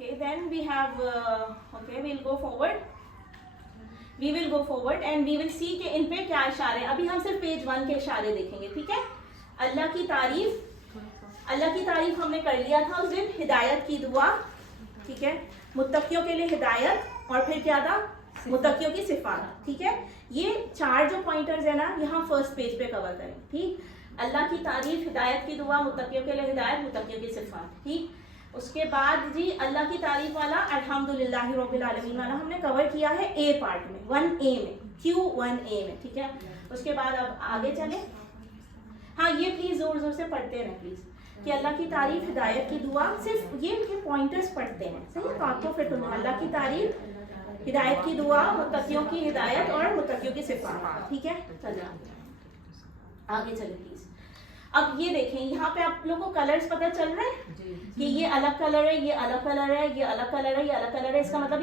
Okay, then we have okay, we'll go forward. We will go forward and we will see کہ ان پہ کیا اشارے ہیں. ابھی ہم صرف پیج 1 کے اشارے دیکھیں گے, ٹھیک ہے. اللہ کی تعریف ہم نے کر لیا تھا اس دن. ہدایت کی دعا, ٹھیک ہے. متقیوں کے لیے ہدایت, اور پھر کیا تھا, متقیوں کی صفات, ٹھیک ہے. یہ 4 جو پوائنٹرز ہیں نا, یہ ہم فرسٹ پیج پہ کور کریں, ٹھیک. اللہ کی تعریف, ہدایت کی دعا, متقیوں کے لیے ہدایت, متقیوں کی صفات, ٹھیک. اس کے بعد جی اللہ کی تعریف والا الحمدللہ رب العالمین والا ہم نے کور کیا ہے اے پارٹ میں, 1A میں, Q1A میں, ٹھیک ہے. اس کے بعد اب آگے چلیں. ہاں یہ پلیز زور زور سے پڑھتے رہیں پلیز, کہ اللہ کی تعریف, ہدایت کی دعا, صرف یہ پوائنٹرز پڑھتے ہیں, صحیح. تو آپ کو پھر اللہ کی تعریف, ہدایت کی دعا, متقیوں کی ہدایت اور متقیوں کی صفات, ٹھیک ہے. چلیں آگے چلیں پلیز. اب یہ دیکھیں یہاں پہ آپ لوگوں کو کلرز پتہ چل رہے ہیں کہ یہ الگ کلر ہے, یہ الگ کلر ہے, یہ الگ کلر ہے, یہ الگ کلر ہے. اس کا مطلب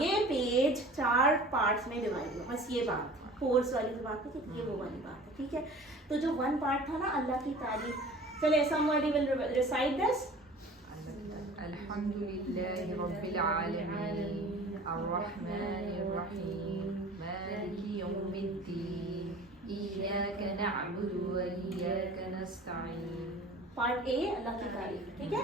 یہ پیج 4 پارٹس میں ڈیوائڈ ہوا, بس یہ بات, فورس والی بات ہے کہ یہ وہ والی بات ہے, ٹھیک ہے. تو جو 1 پارٹ تھا نا اللہ کی تعریف, چلے somebody will recite this. الحمدللہ رب العالمین الرحمن الرحیم مالک یوم الدین ایاک نعبد و ایاک نستعین. پارٹ اے اللہ کی تعریف, ٹھیک ہے.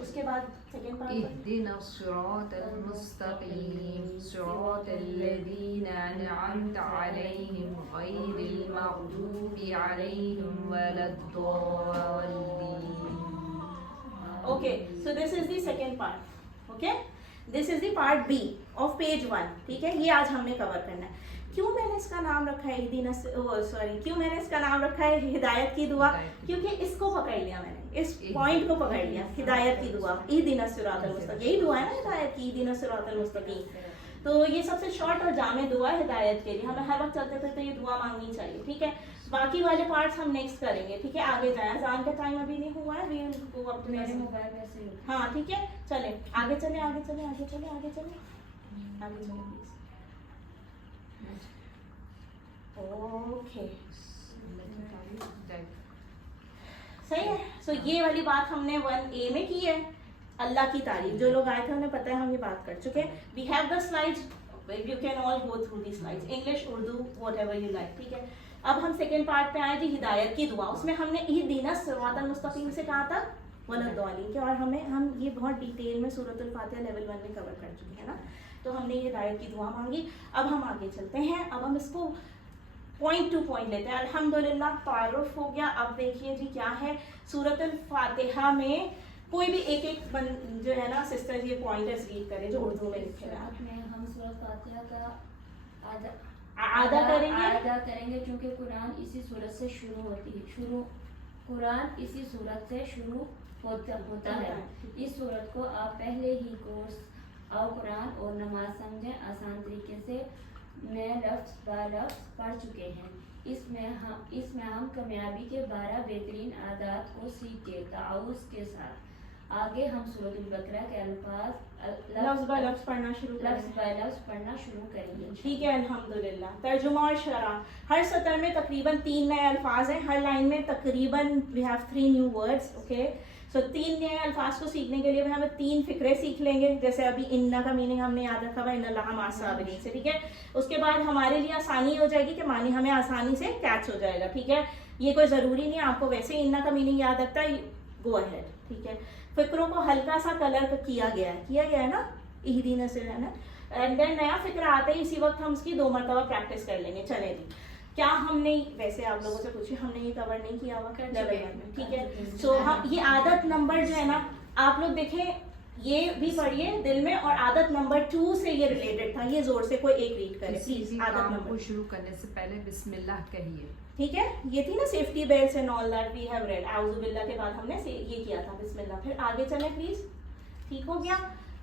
اس کے بعد سیکنڈ پارٹ, اهدنا الصراط المستقیم صراط الذین انعمت علیہم غیر المغضوب علیہم ولا الضالین. Okay, so this is the second part. Okay, this is the part B of page 1. ٹھیک ہے, یہ آج ہم نے کور کرنا ہے. کیوں میں نے اس کا نام رکھا ہے کیوں میں نے اس کا نام رکھا ہے ہدایت کی دعا, کیونکہ اس کو پکڑ لیا میں نے, اس پوائنٹ کو پکڑ لیا, ہدایت کی دعا. اہدنا الصراط المستقیم, یہی دعا ہے نا ہدایت کی, اہدنا الصراط المستقیم. تو یہ سب سے شارٹ اور جامع دعا ہے ہدایت کے لیے. ہمیں ہر وقت چلتے پھرتے یہ دعا مانگنی چاہیے, ٹھیک ہے. باقی والے پارٹس ہم نیکسٹ کریں گے, ٹھیک ہے. آگے جائیں, اذان کا ٹائم ابھی نہیں ہوا ہے. ہاں ٹھیک ہے, چلیں آگے چلیں پلیز. اوکے صحیح ہے. سو یہ والی بات ہم نے 1A میں کی ہے, اللہ کی تعریف. جو لوگ آئے تھے انہیں پتہ ہے ہم یہ بات کر چکے ہیں. We have the slides, you can all go through the slides, English, Urdu, whatever you like, ٹھیک ہے. اب ہم سیکنڈ پارٹ پہ آئے جی ہدایت کی دعا. اس میں ہم نے اہدنا الصراط المستقیم سے کہا تھا ولا الضالین کے, اور ہم یہ بہت ڈیٹیل میں سورۃ الفاتحہ لیول 1 میں کور کر چکے ہیں نا. تو ہم نے یہ ہدایت کی دعا مانگی. اب ہم آگے چلتے ہیں, اب ہم اس کو پوائنٹ ٹو پوائنٹ لیتے ہیں. الحمدللہ تعارف ہو گیا. اب دیکھیے جی کیا ہے سورۃ الفاتحہ میں. کوئی بھی ایک جو ہے نا سسٹر یہ پوائنٹرز ریڈ کرے جو اردو میں لکھے ہوئے ہیں. ہم سورۃ فاتحہ کا ادا کریں گے کیونکہ قرآن اسی صورت سے شروع ہوتی ہے. قرآن اسی صورت سے شروع ہوتا ہے. اس صورت کو آپ پہلے ہی کورس اور قرآن اور نماز سمجھیں آسان طریقے سے میں لفظ با لفظ پڑھ چکے ہیں. اس میں ہم کامیابی کے 12 بہترین عادات کو سیکھ کے تعاوض کے ساتھ آگے ہم سورۃ البقرہ کے الفاظ لفظ با لفظ پڑھنا شروع کریں گے. ٹھیک ہے. الحمدللہ. ترجمہ اور شرح. ہر سطر میں تقریباً 3 نئے الفاظ ہیں. ہر لائن میں تقریباً we have 3 new words. Okay, سو 3 نئے الفاظ کو سیکھنے کے لیے ہمیں 3 فقرے سیکھ لیں گے. جیسے ابھی انا کا میننگ ہم نے یاد رکھا ہوا, ان اللہ مع الصابرین سے, ٹھیک ہے. اس کے بعد ہمارے لیے آسانی ہو جائے گی کہ معنی ہمیں آسانی سے کیچ ہو جائے گا, ٹھیک ہے. یہ کوئی ضروری نہیں آپ کو ویسے انا کا میننگ یاد رکھتا ہے, گو اہیڈ, ٹھیک ہے. فکروں کو ہلکا سا کلر کیا گیا ہے نا اہدنا سے, ہے نا. اینڈ دین نیا فکر آتے ہی اسی وقت ہم اس کی 2 مرتبہ پریکٹس کر لیں گے. چلیں جی, کیا ہم نے ویسے آپ لوگوں سے پوچھے, ہم نے یہ کور نہیں کیا ہوا لیول 1 میں, ٹھیک ہے. سو ہم یہ عادت نمبر جو ہے نا آپ لوگ دیکھیں, یہ بھی پڑھیے دل میں, اور عادت نمبر 2 سے یہ ریلیٹڈ تھا. یہ زور سے کوئی ایک ریڈ کرے پلیز. عادت نمبر کو شروع کرنے سے پہلے بسم اللہ کہیے, ٹھیک ہے. یہ تھی نا safety belts and all that we have read. اعوذ باللہ کے بعد ہم نے یہ کیا تھا بسم اللہ. پھر آگے چلیں پلیز, ٹھیک ہو گیا.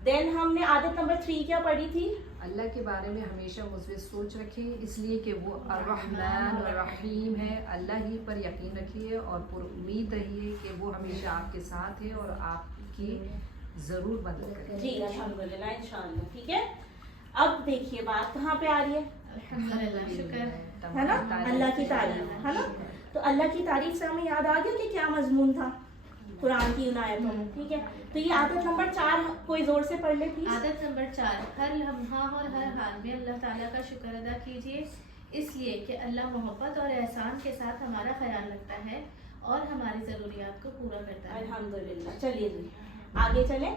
دین ہم نے عادت نمبر 3 کیا پڑھی تھی, اللہ کے بارے میں ہمیشہ مثبت سوچ رکھیں, اس لیے کہ وہ الرحمن الرحیم ہے. اللہ ہی پر یقین رکھیے اور پر امید رہیے کہ وہ ہمیشہ آپ کے ساتھ ہے اور آپ کی ضرور مدد کرے. جی الحمدللہ انشاءاللہ, ٹھیک ہے. اب دیکھیے بات کہاں پہ آ رہی ہے, ہے نا, اللہ کی تعریف, ہے نا. تو اللہ کی تعریف سے ہمیں یاد آ گیا کہ کیا مضمون تھا. قرآن کی ان آیتوں میں. ٹھیک ہے, تو یہ عادت نمبر 4 کوئی زور سے پڑھ لے پلیز. عادت نمبر 4, ہر لمحہ اور ہر حال میں اللہ تعالیٰ کا شکر ادا کیجیے, اس لیے کہ اللہ محبت اور احسان کے ساتھ ہمارا خیال رکھتا ہے اور ہماری ضروریات کو پورا کرتا ہے. الحمدللہ. چلیے جی آگے چلیں.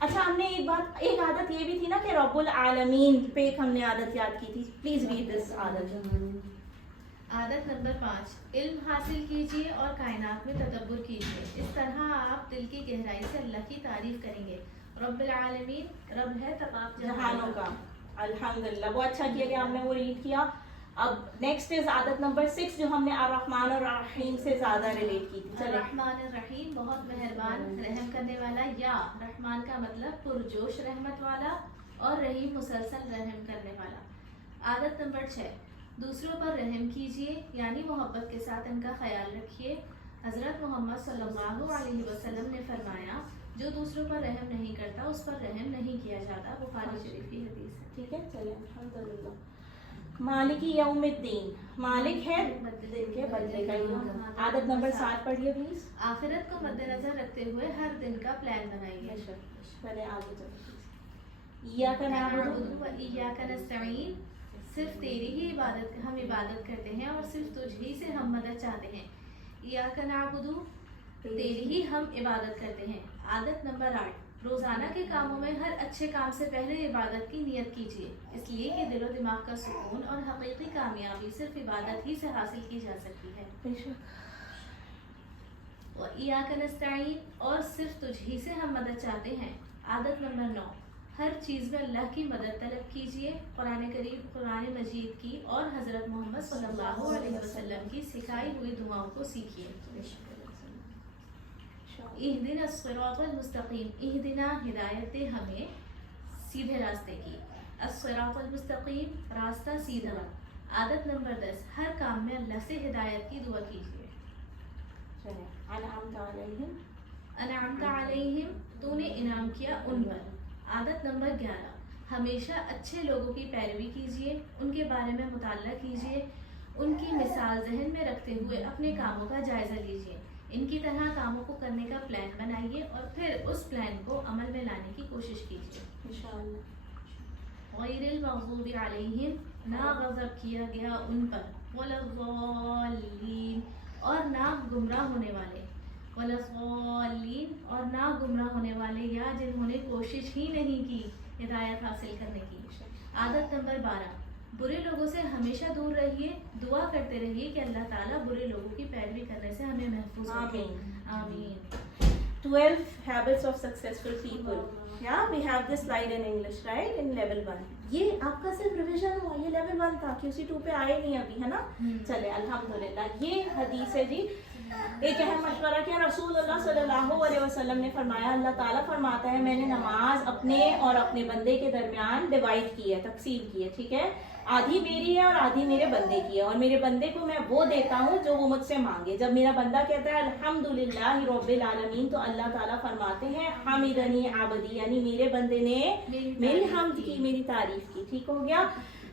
اچھا ہم نے ایک عادت یہ بھی تھی نا کہ رب العالمین پہ ایک ہم نے عادت یاد کی تھی. پلیز ریڈ دس عادت. عادت نمبر 5, علم حاصل کیجیے اور کائنات میں تدبر کیجیے, اس طرح آپ دل کی گہرائی سے اللہ کی تعریف کریں گے. رب العالمین, رب ہے تمام جہانوں کا. الحمدللہ, بہت اچھا کیا کہ آپ نے وہ ریڈ کیا. اب نیکسٹ از عادت نمبر 6 جو ہم نے الرحمن الرحیم سے زیادہ ریلیٹ کی تھی. چلیں. الرحمن الرحیم, بہت مہربان رحم کرنے والا, یا رحمان کا مطلب پرجوش رحمت والا اور رحیم مسلسل رحم کرنے والا. عادت نمبر 6, دوسروں پر رحم کیجیے, یعنی محبت کے ساتھ ان کا خیال رکھیے. حضرت محمد صلی اللہ علیہ وسلم نے فرمایا, جو دوسروں پر رحم نہیں کرتا اس پر رحم نہیں کیا جاتا. بخاری شریف کی حدیث ہے. ٹھیک ہے, چلیں. الحمدللہ. مالکی یوم الدین, مالک ہے دن کے بدلے کا یوم. عادت نمبر 7 پڑھیے پلیز. آخرت کو مد نظر رکھتے ہوئے ہر دن کا پلان بنائیے. چلے آگے چلیں. ایاک نعبد و ایاک نستعین, صرف تیری ہی ہم عبادت کرتے ہیں اور صرف تجھ ہی سے ہم مدد چاہتے ہیں. ایاک نعبد, تیری ہی ہم عبادت کرتے ہیں. عادت نمبر 8, روزانہ کے کاموں میں ہر اچھے کام سے پہلے عبادت کی نیت کیجیے, اس لیے کہ دل و دماغ کا سکون اور حقیقی کامیابی صرف عبادت ہی سے حاصل کی جا سکتی ہے. وَإِيَّاكَ نَسْتَعِينُ, اور صرف تجھ ہی سے ہم مدد چاہتے ہیں. عادت نمبر 9, ہر چیز میں اللہ کی مدد طلب کیجیے. قرآن کریم, قرآن مجید کی اور حضرت محمد صلی اللہ علیہ وسلم کی سکھائی ہوئی دعاؤں کو سیکھیے. اہدنا الصراط المستقیم, اہدنا ہدایت دے ہمیں سیدھے راستے کی. الصراط المستقیم, راستہ سیدھا. عادت نمبر 10, ہر کام میں اللہ سے ہدایت کی دعا کیجیے. انعمت علیہم, انعمت علیہم, تو نے انعام کیا ان پر. عادت نمبر 11, ہمیشہ اچھے لوگوں کی پیروی کیجیے, ان کے بارے میں مطالعہ کیجیے, ان کی مثال ذہن میں رکھتے ہوئے اپنے کاموں کا جائزہ لیجیے. ان کی طرح کاموں کو کرنے کا پلان بنائیے اور پھر اس پلان کو عمل میں لانے کی کوشش کیجیے. انشاءاللہ. غیر المغضوب علیہم, نہ غضب کیا گیا ان پر. ولا الضالین, اور نہ گمراہ ہونے والے. ولا الضالین, اور نہ گمراہ ہونے والے یا جنہوں نے کوشش ہی نہیں کی ہدایت حاصل کرنے کی. عادت نمبر 12, برے لوگوں سے ہمیشہ دور رہیے. دعا کرتے رہیے کہ اللہ تعالیٰ برے لوگوں کی پیروی کرنے سے ہمیں محفوظ رکھے. آمین. 12 habits of successful people. Yeah, we have this slide in English, right? In level 1. یہ آپ کا صرف ریویژن ہوا, یہ لیول 1 تھا, QC 2 پہ آئے نہیں ابھی, ہے نا. چلے الحمدللہ. یہ حدیث ہے جی, ایک اہم مشورہ کیا رسول اللہ صلی اللہ علیہ وسلم نے فرمایا, اللہ تعالیٰ فرماتا ہے میں نے نماز اپنے اور اپنے بندے کے درمیان ڈیوائڈ کی ہے, تقسیم کی ہے. ٹھیک ہے, آدھی میری ہے اور آدھی میرے بندے کی ہے, اور میرے بندے کو میں وہ دیتا ہوں جو وہ مجھ سے مانگے. جب میرا بندہ کہتا ہے الحمدللہ رب العالمین, تو اللہ تعالیٰ فرماتے ہیں حمدنی عبدی, یعنی میرے بندے نے میری حمد کی, میری تعریف کی. ٹھیک ہو گیا.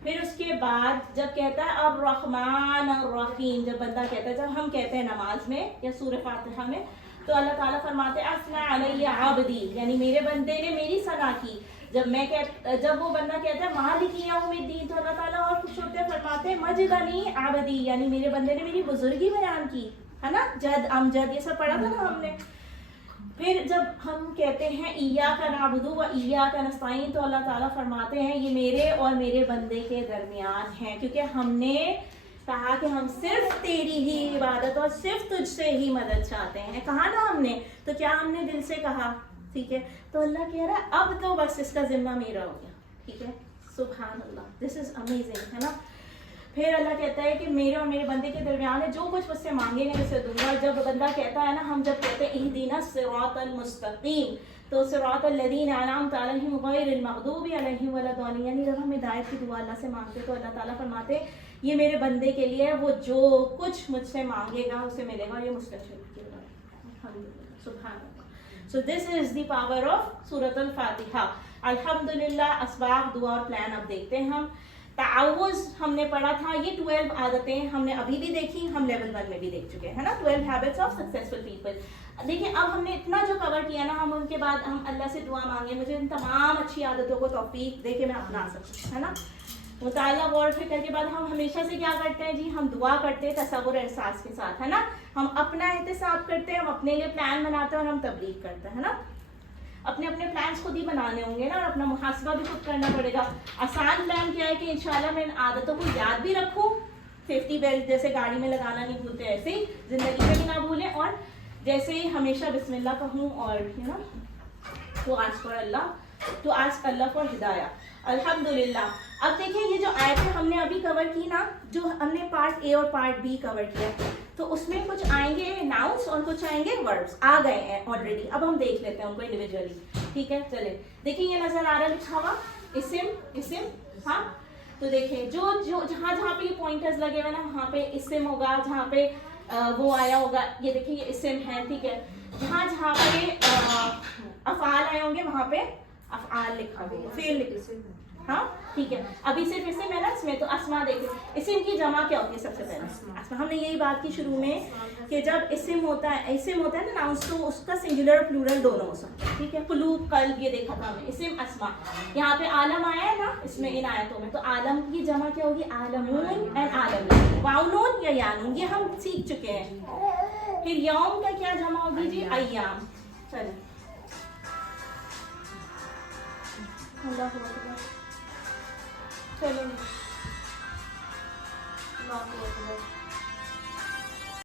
پھر اس کے بعد جب کہتا ہے الرحمن الرحیم, جب بندہ کہتا ہے, جب ہم کہتے ہیں نماز میں یا سورہ فاتحہ میں, تو اللہ تعالیٰ فرماتے ہیں اثنى علی عبدی, یعنی میرے بندے نے میری ثنا کی. جب وہ بندہ کہتا ہے مالک یوم الدین, تو اللہ تعالیٰ اور خوش ہوتے فرماتے ہیں مجدنی عبدی, یعنی میرے بندے نے میری بزرگی بیان کی, ہے نا, جد امجد, یہ سب پڑھا تھا نا ہم نے. پھر جب ہم کہتے ہیں ایاک نعبد و ایاک نستعین, تو اللہ تعالیٰ فرماتے ہیں یہ میرے اور میرے بندے کے درمیان ہے, کیونکہ ہم نے کہا کہ ہم صرف تیری ہی عبادت اور صرف تجھ سے ہی مدد چاہتے ہیں. کہا نا ہم نے, تو کیا ہم نے دل سے کہا. ٹھیک ہے, تو اللہ کہہ رہا ہے اب تو بس اس کا ذمہ میرا ہو گیا. ٹھیک ہے, سبحان اللہ, دس از امیزنگ, ہے نا. پھر اللہ کہتا ہے کہ میرے اور میرے بندے کے درمیان ہے, جو کچھ مجھ سے مانگے گا اسے دوں گا. جب بندہ کہتا ہے نا, ہم جب کہتے ہیں اہدنا الصراط المستقیم, تو صراط الذین انعمت علیہم غیر المغضوب علیہم ولا الضالین, یعنی جب ہم ہدایت کی دعا اللہ سے مانگتے تو اللہ تعالیٰ فرماتے یہ میرے بندے کے لیے ہے, وہ جو کچھ مجھ سے مانگے گا اسے ملے گا. یہ مسلم شریف کی بات ہے. سبحان اللہ. So this is the power of سورۃ الفاتحہ. الحمدللہ. اسباب, دعا اور پلان اب دیکھتے ہیں ہم. تعوذ ہم نے پڑھا تھا. یہ 12 عادتیں ہم نے ابھی بھی دیکھی, ہم لیول 1 میں بھی دیکھ چکے ہیں نا, 12 ہیبٹس آف سکسیسفل پیپل. دیکھیں اب ہم نے اتنا جو کور کیا نا, ہم ان کے بعد ہم اللہ سے دعا مانگیں مجھے ان تمام اچھی عادتوں کو توفیق دے کے میں اپنا سکوں, ہے نا. مطالعہ غور فکر کے بعد ہم ہمیشہ سے کیا کرتے ہیں جی, ہم دعا کرتے ہیں تصور احساس کے ساتھ, ہے نا. ہم اپنا احتساب کرتے ہیں, ہم اپنے لیے پلان بناتے ہیں اور ہم تبلیغ کرتے ہیں, ہے نا. اپنے اپنے پلانس خود ہی بنانے ہوں گے نا, اور اپنا محاسبہ بھی خود کرنا پڑے گا. آسان پلان کیا ہے کہ انشاءاللہ میں ان عادتوں کو یاد بھی رکھوں, سیفٹی بیلٹ جیسے گاڑی میں لگانا نہیں بھولتے ایسے ہی زندگی میں بھی نہ بھولیں, اور جیسے ہی ہمیشہ بسم اللہ کہوں, اور ہے نا تو آج اللہ فار ہدایہ. الحمدللہ. اب دیکھیں یہ جو آیتیں ہم نے ابھی کور کی نا, جو ہم نے پارٹ اے اور پارٹ بی کور کیا, تو اس میں کچھ آئیں گے ناؤنس اور کچھ آئیں گے وربس. آ گئے ہیں آلریڈی, اب ہم دیکھ لیتے ہیں ان کو انڈیویجولی, ٹھیک ہے. چلے دیکھیں یہ نظر آ رہا ہے لکھا ہوا اسم, ہاں. تو دیکھیں جو جہاں جہاں پہ یہ پوائنٹرز لگے ہوئے نا وہاں پہ اسم ہوگا, جہاں پہ وہ آیا ہوگا یہ دیکھیں یہ اسم ہے, ٹھیک ہے. جہاں جہاں پہ افعال آئے ہوں گے وہاں پہ افعال لکھا ہوگا, فعل لکھا, ہاں ٹھیک ہے. ابھی صرف اسم ہے نا اس میں, تو اسما دیکھیں اسم کی جمع کیا ہوتی ہے سب سے پہلے اسما. ہم نے یہی بات کی شروع میں کہ جب اسم ہوتا ہے نا ناؤنس, تو اس کا سنگولر اور پلورل دونوں ہو سکتا ہے, ٹھیک ہے. قلوب قلب یہ دیکھا تھا ہم نے, اسم اسما. یہاں پہ عالم آیا ہے نا اس میں ان آیتوں میں, تو عالم کی جمع کیا ہوگی عالمون اینڈ عالمین, واؤنون یا یانون, یہ ہم سیکھ چکے ہیں. پھر یوم کا کیا جمع ہوگی جی ایام. چلیں اللہ اکبر, چلو اللہ اکبر.